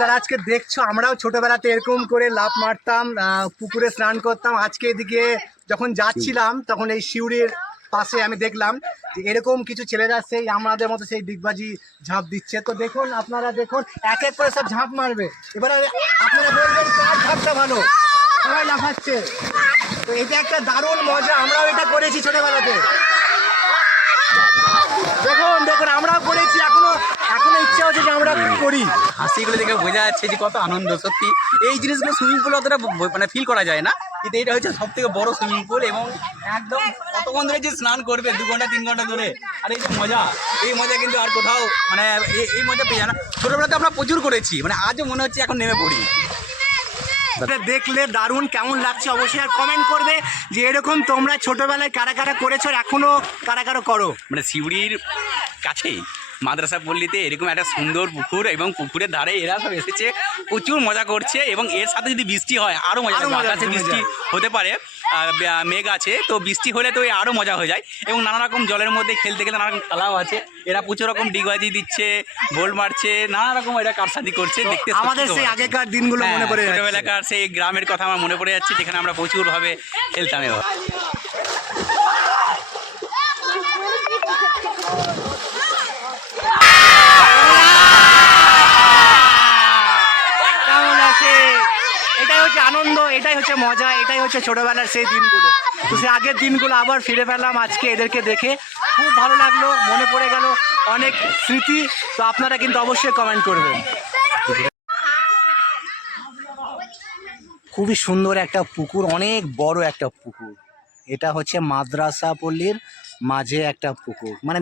তারা আজকে দেখছ, আমরাও ছোটবেলাতে এরকম করে লাভ মারতাম পুকুরে স্নান করতাম। আজকে এদিকে যখন যাচ্ছিলাম, তখন এই শিউরের পাশে আমি দেখলাম যে এরকম কিছু ছেলেরা সেই আমাদের মতো সেই ডিগবাজি ঝাঁপ দিচ্ছে। তো দেখুন, আপনারা দেখুন, এক এক করে সব ঝাঁপ মারবে। এবারে আপনারা বলবেন, কার ঝাঁপটা ভালো? সবাই লাফাচ্ছে। তো এটা একটা দারুণ মজা, আমরাও এটা করেছি ছোটবেলাতে। দেখুন দেখুন আমরাও করেছি এখনও এখনও ইচ্ছা হচ্ছে যে আমরা করি হাসিগুলো দেখে বোঝা যাচ্ছে যে কত আনন্দ সত্যি। এই জিনিসগুলো সুইমিং পুল অতটা মানে ফিল করা যায় না। কিন্তু এটা হচ্ছে সব থেকে বড় সুইমিং পুল এবং একদম কতক্ষণ ধরে যে স্নান করবে দু ঘণ্টা তিন ঘণ্টা ধরে আর এই যে মজা এই মজা কিন্তু আর কোথাও মানে এই- মজা পেয়ে যায় না। ছোটোবেলাতে আমরা প্রচুর করেছি মানে আজও মনে হচ্ছে এখন নেমে পড়ি। এটা দেখলে দারুণ কেমন লাগছে অবশ্যই আর কমেন্ট করবে যে এরকম তোমরা ছোটবেলায় কারা কারা করেছ আর এখনও কারা কারা করো। মানে সিউড়ির কাছেই। মাদ্রাসা পল্লীতে এরকম একটা সুন্দর পুকুর এবং পুকুরের ধারে এরা সব এসেছে। প্রচুর মজা করছে এবং এর সাথে যদি বৃষ্টি হয় আরও মজা আকাশে বৃষ্টি হতে পারে মেঘ আছে তো বৃষ্টি হলে তো আরও মজা হয়ে যায়। এবং নানা রকম জলের মধ্যে খেলতে খেলতে নানা রকম খেলাও আছে। এরা প্রচুর রকম ডিগবাজি দিচ্ছে গোল মারছে নানা রকম এরা কারসাদি করছে দেখতে আমাদের সেই আগেকার দিনগুলো মনে হ্যাঁ, পড়ে যাচ্ছে। ছোটবেলাকার সেই গ্রামের কথা আমার মনে পড়ে যাচ্ছে যেখানে আমরা প্রচুরভাবে খেলতাম এবার কেমন আছে এটাই হচ্ছে আনন্দ, এটাই হচ্ছে মজা, এটাই হচ্ছে ছোটবেলার সেই দিনগুলো। তো সেই আগের দিনগুলো আবার ফিরে পেলাম আজকে এদেরকে দেখে। খুব ভালো লাগল, মনে পড়ে গেল অনেক স্মৃতি। তো আপনারা কিন্তু অবশ্যই কমেন্ট করবেন। খুবই সুন্দর একটা পুকুর, অনেক বড় একটা পুকুর। এটা হচ্ছে মাদ্রাসা পল্লীর মাঝে একটা পুকুর। মানে